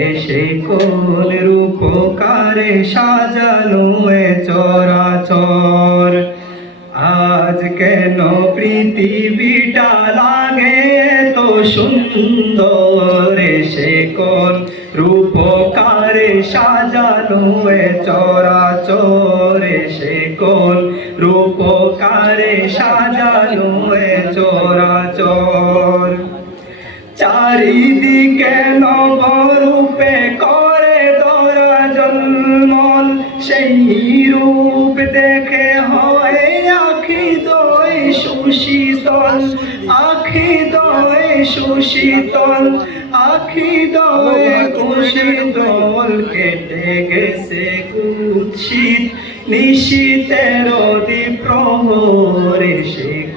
সে কোন রূপকারে সাজানো এ চরাচর। আজ কেন পৃথিবীটা লাগে তো সুন্দর? সে কোন রূপকারে সাজানো এ চরাচর? সে কোন রূপকারে সাজানো এ চরাচর? চারিদিকে করে জন্মল সেই রূপ দেখে হয় আখি দয় সুশীতল, আখি দয় সুশীতল, আখি দয় কুশীতল কেটে গেছে কুৎসিত, নিশীতের প্রহরে সে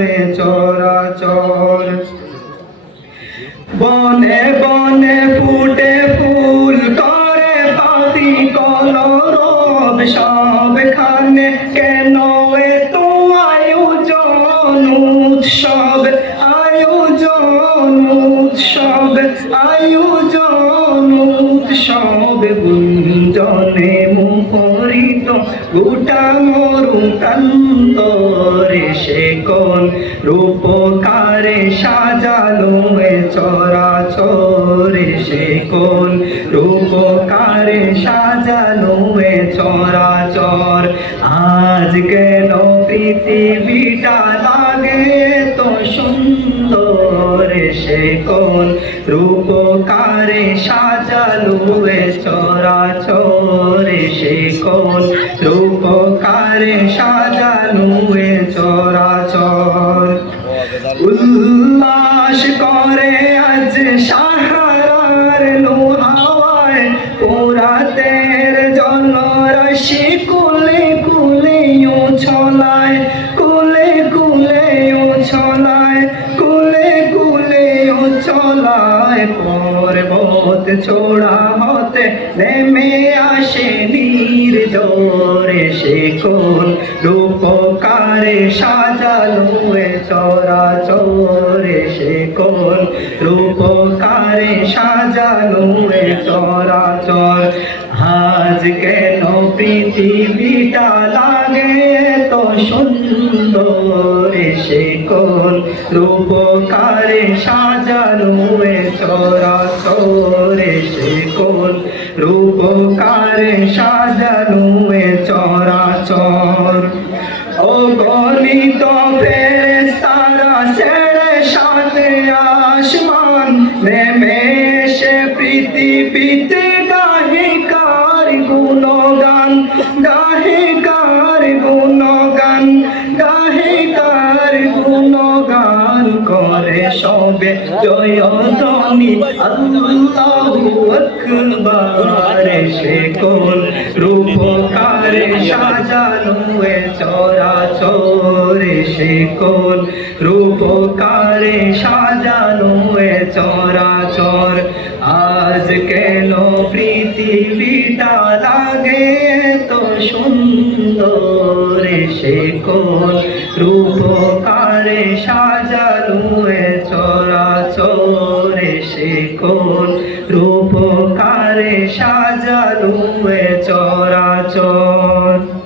এ চরাচর। বনে বনে ফুটে ফুল করে পাতি কলরব। সবখানে কেন এ তো আয়োজন উৎসব? আয়োজন উৎসব আয়োজন উৎসব। গুঞ্জনে মুখরিত গোটা মরু কান্তরে সে কোন? রূপকারে সাজালো এ চরাচরে সে কোন? রূপকারে সাজালো এ চরাচর। আজ কেন পৃথিবীটা লাগে তো সুন্দর সে কোন? রূপকারে সাজালো এ চরাচরে সে কোন? রূপকারে সাজালো আজ সাহারার ছলায় পর্বত ছোড়া হতে নেমে আসে নীর জোরে সে কোন রূপকারে সাজালো এ চরাচরে সে কোন রূপকারে সাজালো এ চরাচর। আজ কেন পৃথিবীটা লাগে সুন্দর সে কোন রূপকারে সাজানো চরাচরে সে কোন রূপকারে সাজানো চরাচর। ও গণিত সবে জয় ধ্বনি আল্লাহু আকবার। সে কোন রূপকারে সাজানো এ চরাচরে সে কোন রূপকারে সাজানো এ চরাচর। আজ কেন পৃথিবীটা লাগে তো সুন্দর সে কোন রূপকারে সাজানো এ সে কোন রূপকারে সাজানো চরাচর।